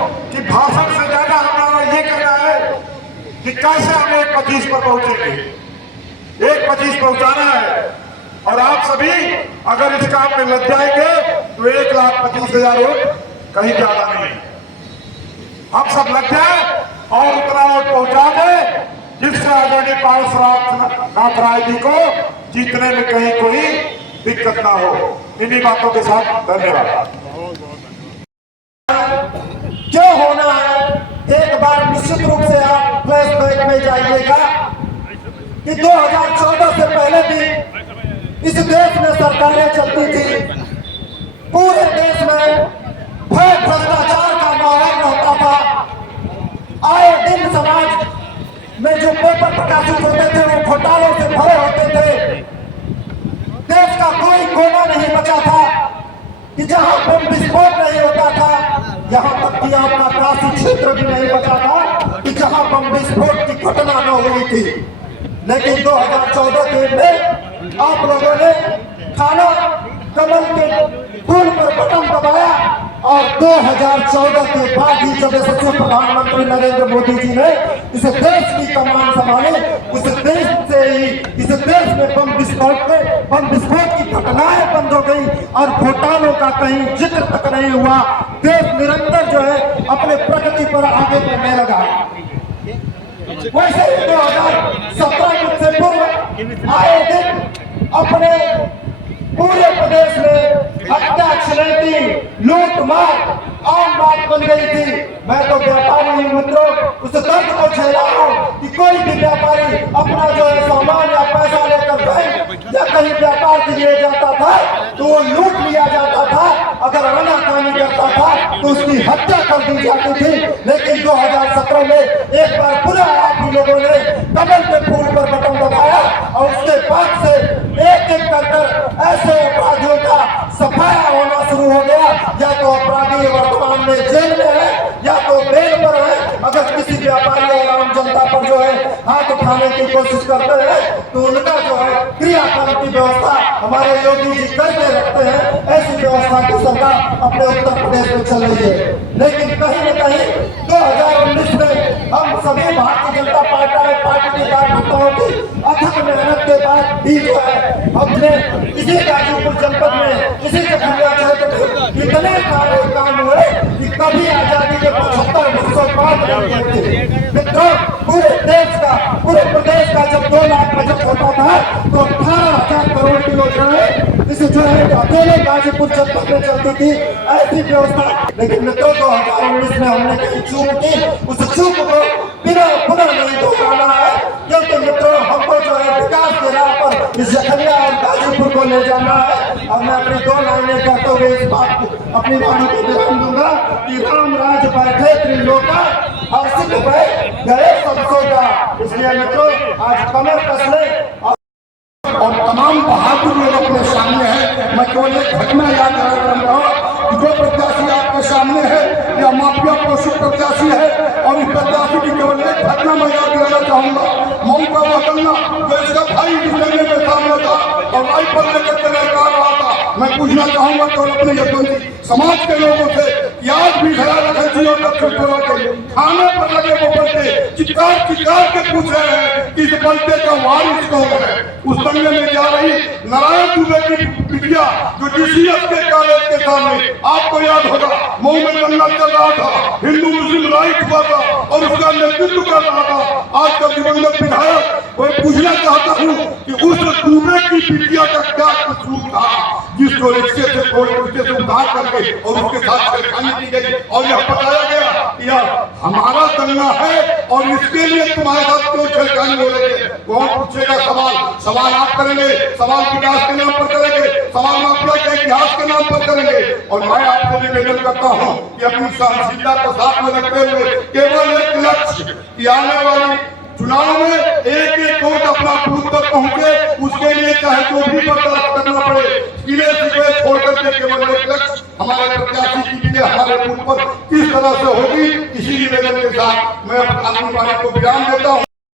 कि भाषण से ज्यादा हमारा ये कहना है कि कैसे हम 1-25 पर पहुंचेंगे। 1-25 पहुंचाना है और आप सभी अगर इस काम में लग जाएंगे तो 1,25,000 वोट कहीं ज्यादा नहीं। हम सब लग जाए और उतना वोट पहुंचा दे जिससे आदरणीय पार्श्वनाथ राय जी को जीतने में कहीं कोई दिक्कत ना हो। इन्हीं बातों के साथ धन्यवाद। क्यों होना है, एक बार निश्चित रूप से आप फ्लैशबैक में जाइएगा कि 2014 से पहले भी इस देश में सरकारें चलती थी। पूरे देश में भय भ्रष्टाचार का माहौल रहता था। आए दिन समाज में जो पेपर प्रकाशित होते थे वो घोटालों से भरे होते थे। देश का कोई कोना नहीं बचा था कि जहां बम विस्फोट नहीं होता था। यहाँ तक कि आपका काशी क्षेत्र भी नहीं बचा था कि जहां बम विस्फोट की घटना न हुई थी। लेकिन 2014 के में आप लोगों ने खाना कमल के फूल पर बटन दबाया और 2014 के बाद ही जब यशस्वी प्रधानमंत्री नरेंद्र मोदी जी ने इस देश की कमान संभाली, उस देश से ही इस देश में बम विस्फोट की घटनाएं बंद हो गई और घोटालों का कहीं जिक्र तक नहीं हुआ। देश निरंतर जो है अपने प्रगति पर आगे बढ़ने लगा। वैसे ही 2017 से पूर्व आए दिन अपने पूरे प्रदेश में हत्या, छीनती, लूट मार आम बात बन गई थी। मैं तो व्यापारी हूँ मित्रों, उस दर्द को झेला हूँ कि कोई भी व्यापारी अपना जो है सामान या पैसा लेकर बैंक या कहीं व्यापार के लिए जाता था तो वो लूट लिया जाता था। अगर आनाकानी करता था तो उसकी हत्या कर दी जाती थी। लेकिन 2017 में एक बार पुनः आप ही लोगों ने कमल के फूल पर बटन दबाया और उसके बाद से एक एक कर ऐसे अपराधियों का सफाया होना शुरू हो गया। या तो अपराधी वर्तमान में जेल में है या तो बेल पर है। अगर किसी व्यापारी और आम जनता पर जो है हाथ उठाने की कोशिश करते हैं तो उनका जो है क्रियाक्रम की व्यवस्था हमारे योगी जी करके रखते हैं। ऐसी व्यवस्था की सरकार अपने उत्तर प्रदेश में चल रही है। लेकिन कहीं न कहीं 2019 में हम सभी भारतीय जनता पार्टी के कार्यकर्ताओं की अथक मेहनत के बाद भी जो है हमने इसी गाजीपुर जनपद में इसी जखनिया क्षेत्र में इतने सारे काम हुए कि कभी आजादी के 75 वर्षों बाद नहीं थे। मित्रों, पूरे प्रदेश का जब 2 लाख बजट होता था तो 18,000 करोड़ की योजनाएं इस जो है अकेले गाजीपुर जनपद में चलती थी। ऐसी व्यवस्था। लेकिन मित्रों 2019 में हमने कहीं चूक की, उस चूक को पुनः नहीं दोहराना है। क्योंकि मित्रों हमको जो है विकास के राह पर इस जखनिया और गाजीपुर को ले जाना है। और मैं अपनी 2 लाइनें कहते हुए इस बात अपनी वाणी को विराम दूंगा कि राम राज बैठे त्रिलोका हर्षित भय गए सबको का। इसलिए मित्रों आज कमर कसने और तमाम बहादुर लोग अपने सामने हैं। मैं केवल एक घटना याद कर रहा हूँ कि जो प्रत्याशी आपके सामने है या माफिया पोषित प्रत्याशी है और इस प्रत्याशी की केवल एक घटना मैं याद दिलाना चाहूंगा। मऊ का वह गन्ना जो इसका भाई इस जंगे में सामने था और राइफल लेकर के लड़का रहा था। मैं पूछना चाहूंगा केवल अपने यशवंती समाज के लोगों से कि आज भी खड़ा रखे जियो दक्षिण पूर्व के खाने पर लगे वो बल्टे चित्कार के पूछ रहे हैं कि इस बल्टे का वारिस कौन है। उस दंगे में जा रही नारायण दुबे की बिटिया जो DCS के कॉलेज के सामने आपको याद होगा मऊ में दंगा चल रहा था, हिंदू मुस्लिम राइट हुआ था और उसका नेतृत्व कर रहा था आज का दिवंगत विधायक। मैं पूछना चाहता हूँ कि उस दुबे की बिटिया का क्या कसूर था जिसको रिक्शे से छोड़ रिक्शे से उधार करके और उसके साथ छेड़खानी की गई और यह बताया गया कि यह हमारा दंगा है और इसके लिए तुम्हारे साथ क्यों छेड़खानी हो रही है। कौन पूछेगा सवाल आप करेंगे, सवाल विकास के नाम पर करेंगे, सवाल माफिया के इतिहास के नाम पर करेंगे। और मैं आपसे निवेदन करता हूँ कि अपनी सहनशीलता को साथ में रखते हुए केवल एक लक्ष्य कि आने वाली चुनाव में एक वोट अपना बूथ तक पहुंचे, उसके लिए चाहे जो भी बर्दाश्त करना पड़े किले सिकवे छोड़ करके केवल एक लक्ष्य हमारे प्रत्याशी की लिए हमारे बूथ पर किस तरह से होगी। इसी निवेदन के साथ मैं अपनी वाणी को विराम देता हूँ।